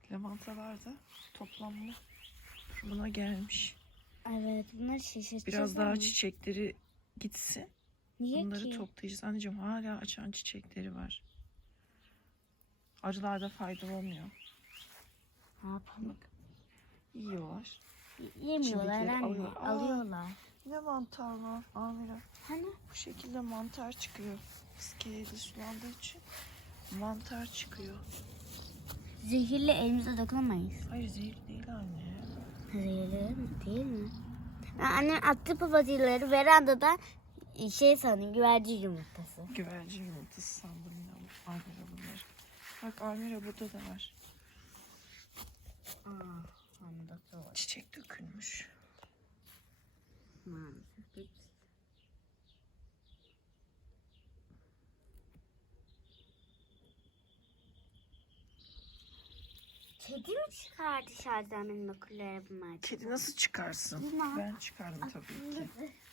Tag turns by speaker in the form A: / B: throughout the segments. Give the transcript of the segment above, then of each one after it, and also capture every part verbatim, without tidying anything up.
A: Lavantalar da toplamlı buna gelmiş.
B: Evet, bunlar şaşırtıcı.
A: Biraz daha çiçekleri gitsin.
B: Niye
A: Bunları
B: ki?
A: toplayacağız. Anneciğim hala açan çiçekleri var. Arılar da faydalanıyor.
B: Ne yapalım?
A: Bak. Yiyorlar.
B: Yemiyorlar
A: Çimdikleri
B: anne.
A: alıyor. Aa.
B: Alıyorlar.
A: Ne mantar var Amira?
B: Hani?
A: Bu şekilde mantar çıkıyor. İskelede sulandığı için mantar çıkıyor.
B: Zehirli, elimize dokunamayız.
A: Hayır zehirli değil anne.
B: Zehirli değil mi? Annem attı papatyaları verandadan şey sandım, güvercin yumurtası.
A: Güvercin yumurtası sandım ya. Amira bunları. Bak Amira burada da var.
B: Aa, onda da var.
A: Çiçek dökülmüş.
B: Maalesef. Kedi mi çıkardı dışarıdan benim akıllara bunlar?
A: Kedi nasıl çıkarsın?
B: Bilmem.
A: Ben çıkardım tabii ki.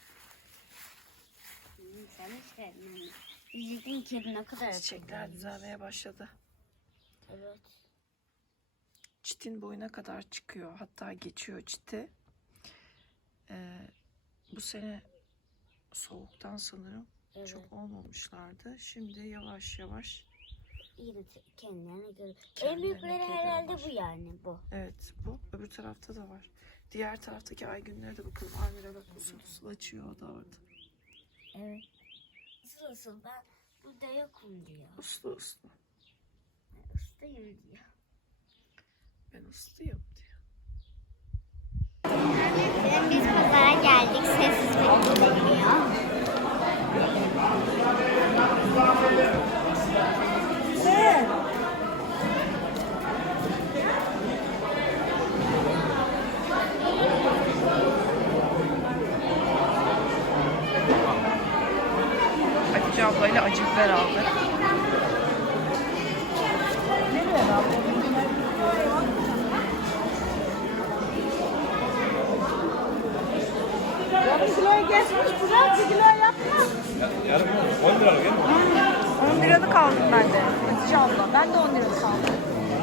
B: Sen de çıkardın anne. Diyecektin kedi ne kadar
A: Çiçekler
B: akıllı.
A: düzelmeye başladı.
B: Evet.
A: Çitin boyuna kadar çıkıyor. Hatta geçiyor çiti. Ee, bu sene soğuktan sanırım
B: Evet.
A: çok olmamışlardı. Şimdi yavaş yavaş.
B: İyi de kendilerine göre. En
A: Kendilerine
B: büyükleri
A: göre
B: herhalde
A: var.
B: bu yani bu.
A: Evet bu. Öbür tarafta da var. Diğer taraftaki ay günlere de bakalım. Amira bak usul usul açıyor o da orada.
B: Evet. Nasıl nasıl ben burada yokum diyor.
A: Uslu uslu.
B: Ustayım diyor.
A: Ben usluyum diyor.
B: Biz pazara geldik. Sessiz bekleniyor. Evet.
A: Hatice ablayla acı biber aldık.
C: Yarım kiloya geçmiş Burak, bir kilo yapma.
D: Yarım on liralık değil mi?
C: on liralık aldım ben de. Hatice abla, ben de on liralık aldım.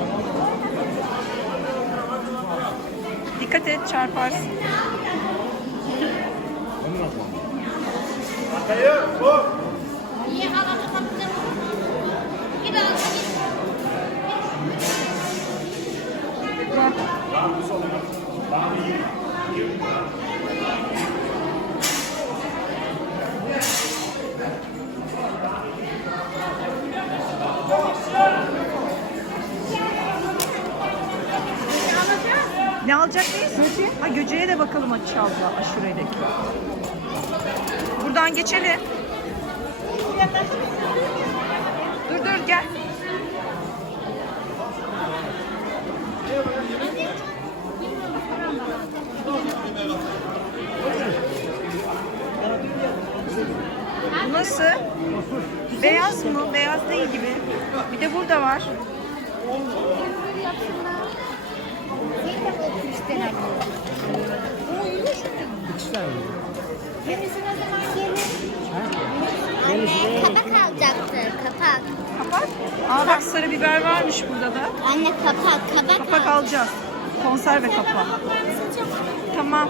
A: Dikkat et çarparsın.
D: on liralık mı?
E: İyi havalı kaptım. Git al.
A: Ne alacak mıyız? Göce. Ha göceğe de bakalım Hatice abla aşuredeki. Buradan geçelim. Dur dur gel. Bu nasıl? Beyaz mı? Beyaz değil gibi. Bir de burada var.
B: Anne kapak alacaktı. Kapak.
A: Kapak. Aa bak sarı biber varmış burada da.
B: Anne kapak. Kapak,
A: Kapak alacağız. Konserve kapağı. Tamam.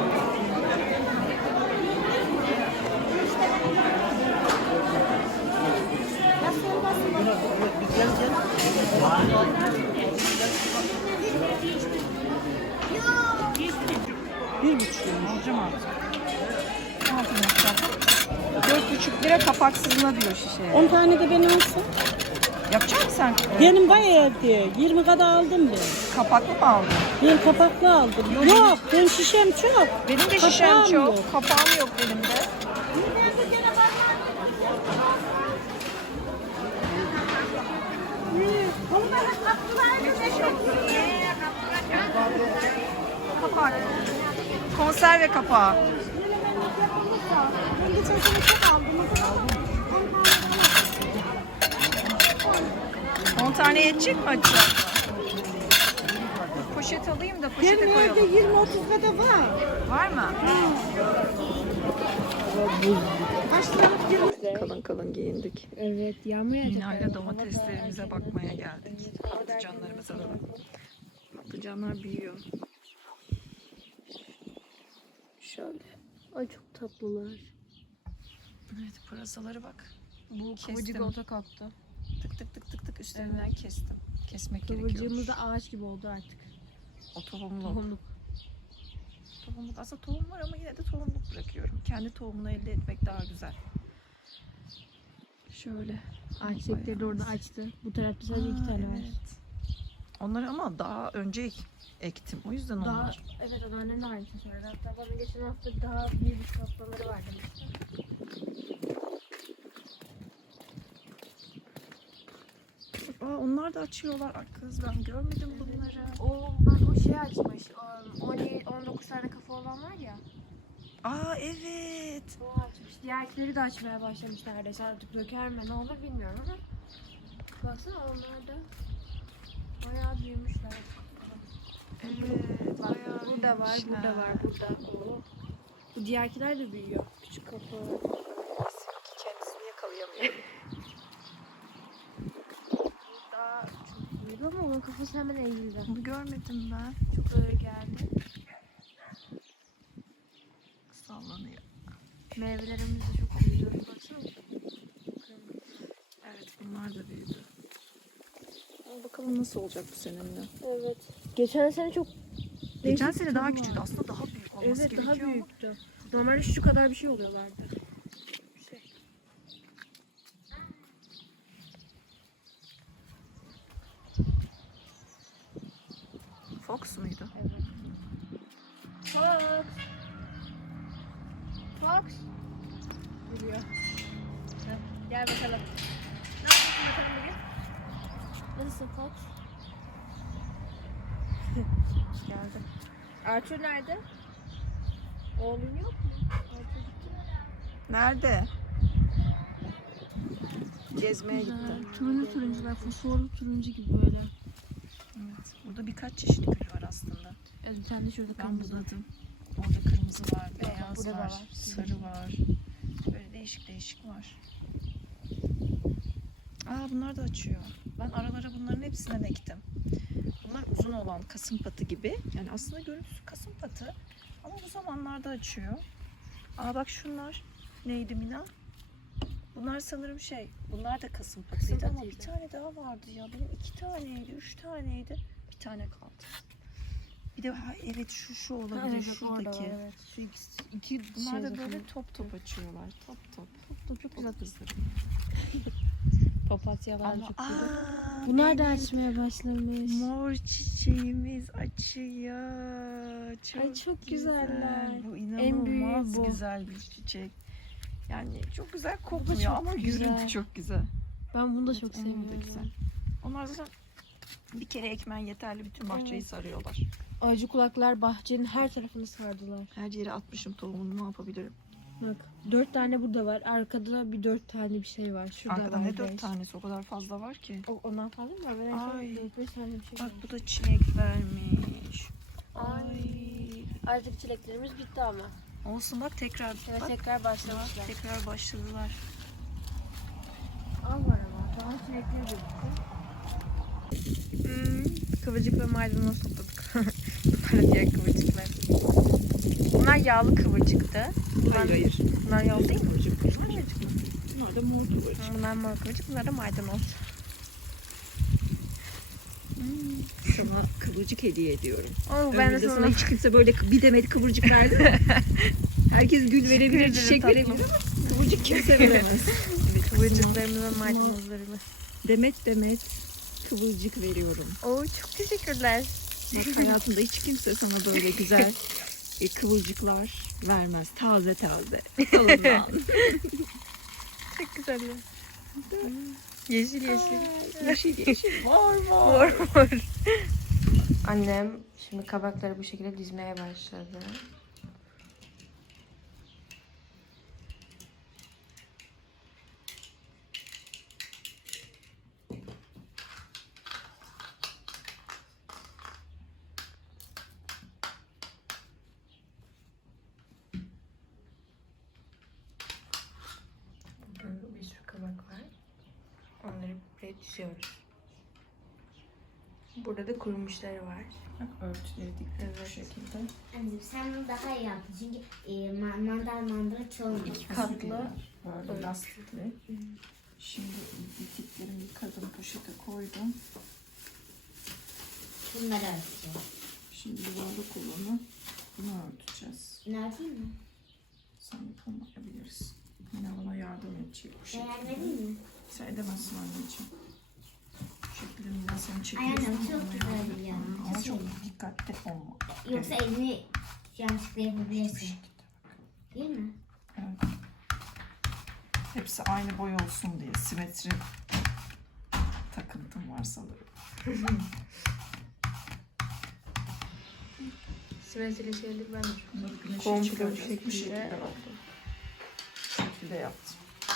A: Bir buçuk lira alacağım artık. Ne yapayım Mustafa? Dört buçuk lira kapaksızına diyor şişeye.
C: on tane de ben alsın.
A: Yapacak mısın sen?
C: Benim bayağı evde. yirmi kadar aldım ben.
A: Kapaklı mı aldın?
C: Ben kapaklı aldım.
A: Yok,
C: Yok, benim şişem çok.
A: Benim de şişem
C: Kapağım
A: çok.
C: yok.
A: Kapağım yok benim de. Kapak. Konserve kapağı.
C: Ben geçen sene çok aldım.
A: on tane yetecek mi acaba? Poşet alayım da poşete
C: Benim evde
A: koyalım.
C: yirmi otuz kadar var.
A: Var mı?
C: Kaç liralık yirmi?
A: Kalın kalın giyindik.
C: Evet, yağmur yağacak.
A: Minayla domateslerimize bakmaya geldik. Patlıcanlarımıza da Patlıcanlar büyüyor.
B: Şöyle. Ay çok tatlılar.
A: Evet, pırasaları bak.
C: Bu
A: Kestim.
C: kıvırcık olta kalktı.
A: Tık tık tık tık tık üstlerinden kestim. Kesmek
C: Kıvırcığımız
A: gerekiyormuş.
C: da ağaç gibi oldu artık.
A: O tohumluk.
C: Tohumluk.
A: Tohumluk. Aslında tohum var ama yine de tohumluk bırakıyorum. Kendi tohumunu elde etmek daha güzel. Şöyle.
C: Ağaç çiçekleri de orada açtı. Bu tarafta sadece iki
A: Aa,
C: tane var.
A: evet. Onları ama daha önce ek- ektim. O yüzden
C: Daha,
A: onlar.
C: evet anneannem de aynısını söyledi. Hatta bana geçen hafta daha bir buçuk haftaları var demişti.
A: Aa, onlar da açıyorlar. Ay kız ben görmedim bunları.
C: O bak o şey açmış. on on dokuz tane kafa olan var ya.
A: Aa evet.
C: O açmış. Diğerleri de açmaya başlamış neredeyse. Artık döker mi ne olur bilmiyorum ama. Baksana onlar da bayağı büyümüşler.
A: Evet.
C: Bak
A: bayağı
C: burada var,
A: büyümüşler.
C: burada var, burada. Oo. Bu diğerkiler de büyüyor. Küçük kapı.
A: Ki kendisini yakalayamıyorum.
C: Daha çok büyüdü ama onun kafası hemen eğildi.
A: Bunu görmedim ben.
C: Çok ağır geldi.
A: Sallanıyor.
C: Meyvelerimiz de çok büyüdü. Baksana.
A: Evet bunlar da büyüdü. Ama bakalım nasıl olacak bu seninle.
C: Evet. Geçen sene çok
A: Geçen
C: değişik
A: sene
C: bir
A: daha
C: tadı
A: küçüktü.
C: vardı.
A: Aslında daha büyük olması
C: Evet
A: gerekiyor
C: daha
A: ama.
C: büyüktü. Normalde şu kadar bir şey oluyorlardı.
A: Fox muydu?
C: Evet. Fox. Fox. Geliyor. Heh, gel bakalım. Ne yapıyorsun bakalım bugün?
B: Nasılsın Fox?
C: Geldi. Arthur nerede? Oğlun yok mu? Arthur gitti.
A: Nerede? Gezmeye gitti.
C: Turuncu turuncular, fosforlu turuncu gibi böyle.
A: Evet. Burada birkaç çeşit gül var aslında.
C: Evet, bir tane de şurada
A: Ben
C: kırmızı.
A: budadım. Orada kırmızı var, beyaz
C: burada da
A: var,
C: var.
A: sarı var. Böyle değişik değişik var. Aa bunlar da açıyor. Ben aralara bunların hepsinden ektim. Bunlar uzun olan kasım patı gibi. Yani aslında görüntüsü kasım patı. Ama bu zamanlarda açıyor. Aa bak şunlar. Neydi Mina? Bunlar sanırım şey. Bunlar da kasım patıydı ama bir
C: patıydı.
A: tane daha vardı ya. Benim iki taneydi, üç taneydi. Bir tane kaldı. Bir de ha, evet şu şu olabilir.
C: Ha, evet, orada var,
A: şuradaki.
C: evet. Şu ikisi, iki
A: Bunlar
C: şey
A: da
C: zaten.
A: böyle top top açıyorlar. Top top.
C: Top top çok güzel
A: kızlarım.
C: Papatyalar
A: Ama
C: çok güzel.
A: aa,
C: Bunlar da
A: benim
C: açmaya başlamış.
A: mor çiçeğimiz açıyor. Çok,
C: Ay, çok
A: güzel.
C: güzeller.
A: Bu
C: En büyüğü
A: inanılmaz
C: bu.
A: güzel bir çiçek. Yani çok güzel
C: çok
A: kokmuyor ama
C: güzel.
A: görüntü çok güzel.
C: Ben bunu da
A: Evet,
C: çok
A: onun da
C: seviyorum.
A: güzel. Onlar zaten bir kere ekmen yeterli, bütün bahçeyi
C: Evet.
A: sarıyorlar.
C: Acı kulaklar bahçenin her tarafını sardılar.
A: Her yere atmışım tohumunu, ne yapabilirim?
C: Bak dört tane burada var. Arkada bir dört tane bir şey var. Şurada
A: Arkada
C: var
A: ne dört
C: beş.
A: tanesi, o kadar fazla var ki.
C: O, ondan fazla mı var? Ben
A: Ay.
C: en son dört beş tane bir şey
A: Bak
C: var.
A: bu da çilek vermiş.
C: Ay.
A: Ay.
C: Artık çileklerimiz bitti ama.
A: Olsun bak tekrar.
C: Evet
A: Bak,
C: tekrar başlamışlar.
A: tekrar başladılar.
C: Al var ama. Daha çilekleri de bitti. Hmm, kıvırcık ve maydanoz topladık. Bunlar da diğer kıvırcıklar. Bunlar yağlı kıvırcıktı.
A: Hayır hayır.
C: Bunlar yağlı değil mi?
A: Kıvırcık kıvırcık. Bunlar da mor kıvırcık.
C: Bunlar mor kıvırcık, bunlar da maydanoz.
A: Sana kıvırcık hediye ediyorum.
C: Oo, ben de
A: Ömrümde
C: sana...
A: sana hiç kimse böyle bir demet kıvırcık verdi mi? Herkes gül verebilir,
C: ederim
A: çiçek
C: tatlım.
A: verebilir ama kıvırcık kimse veremez.
C: Evet, kıvırcıklarımız ve maydanozlarımız.
A: Demet demet kıvırcık veriyorum.
C: Oo, çok teşekkürler.
A: Bak hayatında hiç kimse sana böyle güzel e, kıvırcıklar vermez. Taze taze. Dalından.
C: Çok güzel. Yeşil yeşil.
A: yeşil yeşil. Var var.
C: Mor mor. Annem şimdi kabakları bu şekilde dizmeye başladı. Burada bir sürü kabak var. Onları buraya diziyoruz. Burada da kurumuşları var.
A: Bak örtüleri diktik bu şekilde.
B: Annem sen bunu daha iyi yaptın çünkü e, ma- mandal mandal çoğunluk.
A: İki katlı böyle lastikli. Şimdi diktiklerimi yıkadım, poşete koydum.
B: Bunları örteceğiz.
A: Şimdi yuvarlak olanı bunu örteceğiz.
B: Ne yapayım mı?
A: Sen yapamayabilirsin. Yine bana yardım edecek bu şekilde.
B: Beğenmedin mi?
A: Sen edemezsin anneciğim. Bu şekilde ben seni
B: Ay
A: çekiyorsun.
B: annem çok
A: bana
B: güzel
A: yardım
B: ya.
A: etmem. Ama
B: Çok
A: çok
B: iyi.
A: dikkatli olma.
B: Yoksa elini yanlışlıkla
A: Bu
B: yapabilirsin.
A: şekilde.
B: Değil mi?
A: Evet. Hepsi aynı boy olsun diye simetri takıntım var sanırım.
C: Simetrili şeylik ben
A: Bunları güneşe
C: komple
A: çıkaracağız.
C: bu
A: Bu
C: şekilde
A: şekilde
C: oldu.
A: Bu şekilde yaptım.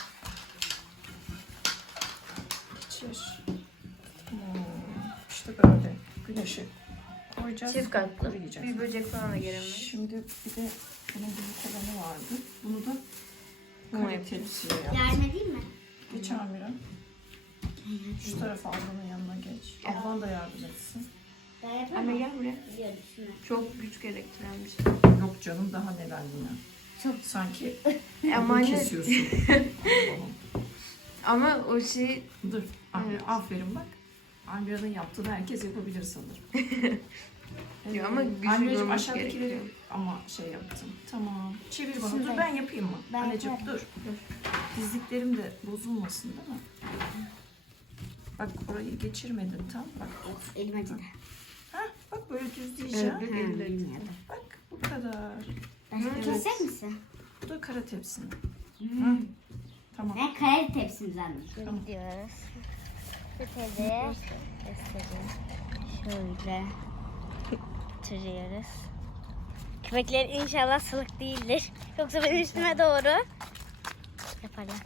A: Geçir. Hmm, İşte böyle güneşe koyacağız.
C: Çift katlı.
A: Kuruyacağız.
C: Bir böcek falan da gelemiyor.
A: Şimdi bir de bunun büyük olanı vardı. Bunu da
C: Mum
A: kare
C: yapacağız.
A: tepsiye yaptım.
B: Yardım edeyim mi?
A: Geç Amira. Şu tarafa ablanın yanına geç. Ablan da yardım etsin.
B: Ben yapamam.
C: Anne gel buraya.
B: Biliyorum şunu.
C: Çok güç gerektiren bir şey.
A: Yok canım daha neler yine.
B: Çok.
A: Sanki
C: Ama
A: odun
C: anne,
A: kesiyorsun. Allah'ım.
C: ama o şey
A: Dur. Amira,
C: Evet.
A: aferin bak. Amira'nın yaptığını herkes yapabilir sanırım.
C: Diyor ama güçlü
A: Anneciğim
C: olmak
A: aşağıdakileri
C: gerekiyor.
A: ama şey yaptım. Tamam. Çevir bana.
B: Şimdi
A: Dur ben yapayım mı?
B: ben
A: Anneciğim
B: yaparım.
A: dur. Dizliklerim de bozulmasın değil mi? Bak orayı geçirmedin tam. Bak.
B: Of, elim acıdı.
A: Hah, bak böyle düzleyeceğim.
C: Evet.
B: Ha,
C: Elle.
B: bilmiyordum.
A: Bak bu kadar.
B: Başka
C: Evet.
B: keser misin?
A: Bu da kara tepsini.
B: Hmm.
A: Tamam.
B: Ben kare tepsini zannettim.
A: Tamam.
B: Gidiyoruz. Şöyle göstereyim. Şöyle bitiriyoruz. Köpekler inşallah sılık değildir. Yoksa benim üstüme doğru yaparlar.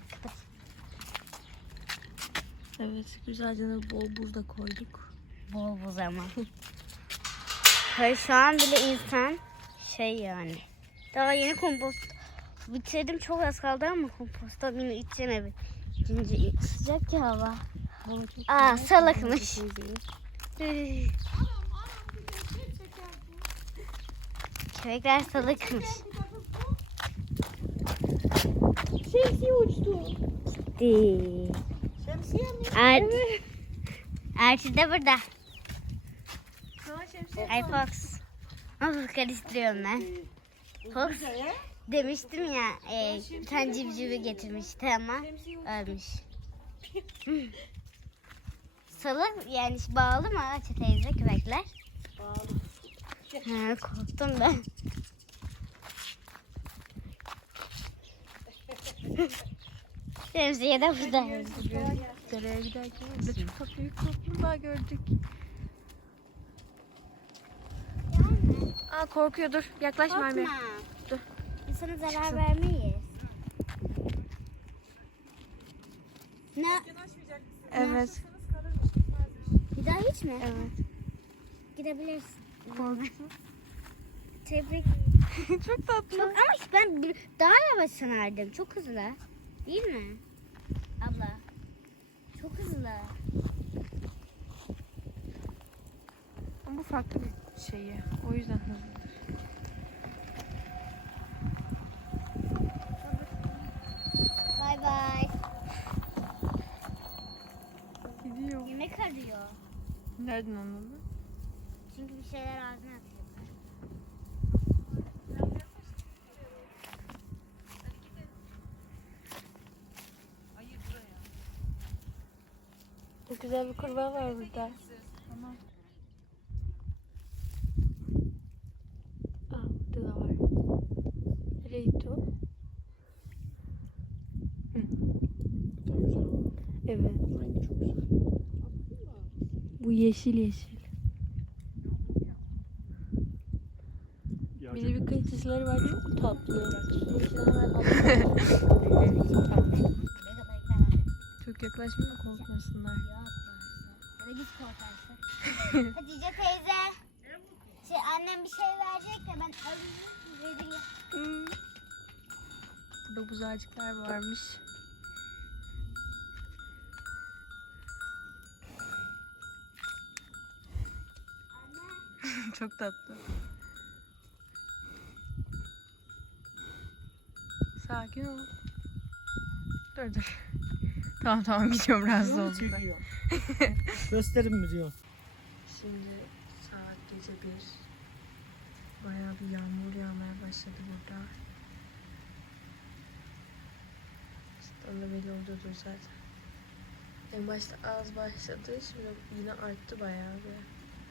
C: Evet, güzelce bol buz da koyduk.
B: Bol buz ama. Hayır, şu an bile insan şey yani. Daha yeni kompost bitirdim, çok az kaldı ama komposta beni içeceğim evi. Çünkü sıcak ya hava. Aa, salakmış. Üy. Köpekler salakmış.
C: Şemsiye uçtu.
B: Gitti.
C: Şemsiye mi?
B: Er... Erçin de burada.
C: Sana şemsiye.
B: Ay Fox. Nasıl karıştırıyorum ben? Fox demiştim ya, e, bir tane civcivi getirmişti ama ölmüş. Salak yani bağlı mı Açı teyze köpekler? Bağlı. Ha, korktum ben. Şemsiye de burada.
C: Dereye giderken burada çok büyük kaplumbağa gördük. Aa, korkuyor, dur. Yaklaşma anne.
B: Korkma.
C: Dur.
B: Biz sana zarar vermeyiz. Ne?
C: Evet.
B: Bir daha hiç mi?
C: Evet.
B: Gidebilirsin.
C: Korktu.
B: Tebrik.
C: Çok tatlı.
B: Çok, ama ben bir- daha yavaş sanardım. Çok hızlı. Değil mi? Abla. Çok hızlı.
C: Ama bu farklı bir şeyi. O yüzden hızlıdır.
B: Bay bay.
C: Gidiyor.
B: Yemek arıyor.
C: Nereden anladın?
B: Çünkü bir şeyler ağzına atıyor.
C: Çok güzel bir kurbağa var burada. Tamam. Aa, burada da var. Nereye gitti o? Hı. Evet. Bu yeşil yeşil. Bir de bir kayıtçıları var, çok tatlı. Çok yaklaşmayın, korkmasınlar.
B: Hadi git korkarsın. Hatice teyze. Şey, annem bir şey verecek de ben alayım. Vereyim.
C: Hmm. Burada buzağcıklar varmış.
A: Çok tatlı. Sakin ol. Dur dur. Tamam tamam gidiyorum, rahatsız oldum ben.
F: Gösterin mi diyor.
C: Şimdi saat gece bir. Bayağı bir yağmur yağmaya başladı burada. Cidden de belli oluyordur zaten. En başta az başladı, şimdi yine arttı bayağı bir.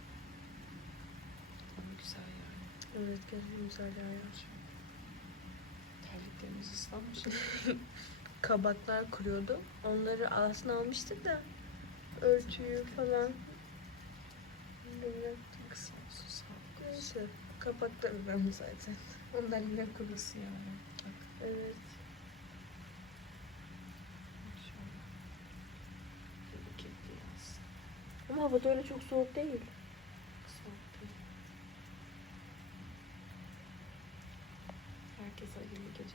A: Ama güzel yani.
C: Evet, gerçekten güzel yağıyor.
A: Terliklerimiz ıslanmış.
C: Kabaklar kuruyordu. Onları aslında almıştık da örtüyü falan. Böyle
A: Kısa olsun, sağlık olsun.
C: neyse. Kabaklar önemli zaten. Onlar yine kurusun.
A: Nasıl yani? Bak
C: Evet.
A: şöyle. Şöyle kirli yaz.
C: Ama hava da öyle çok soğuk değil.
A: Soğuk değil. Herkese hayırlı geceler.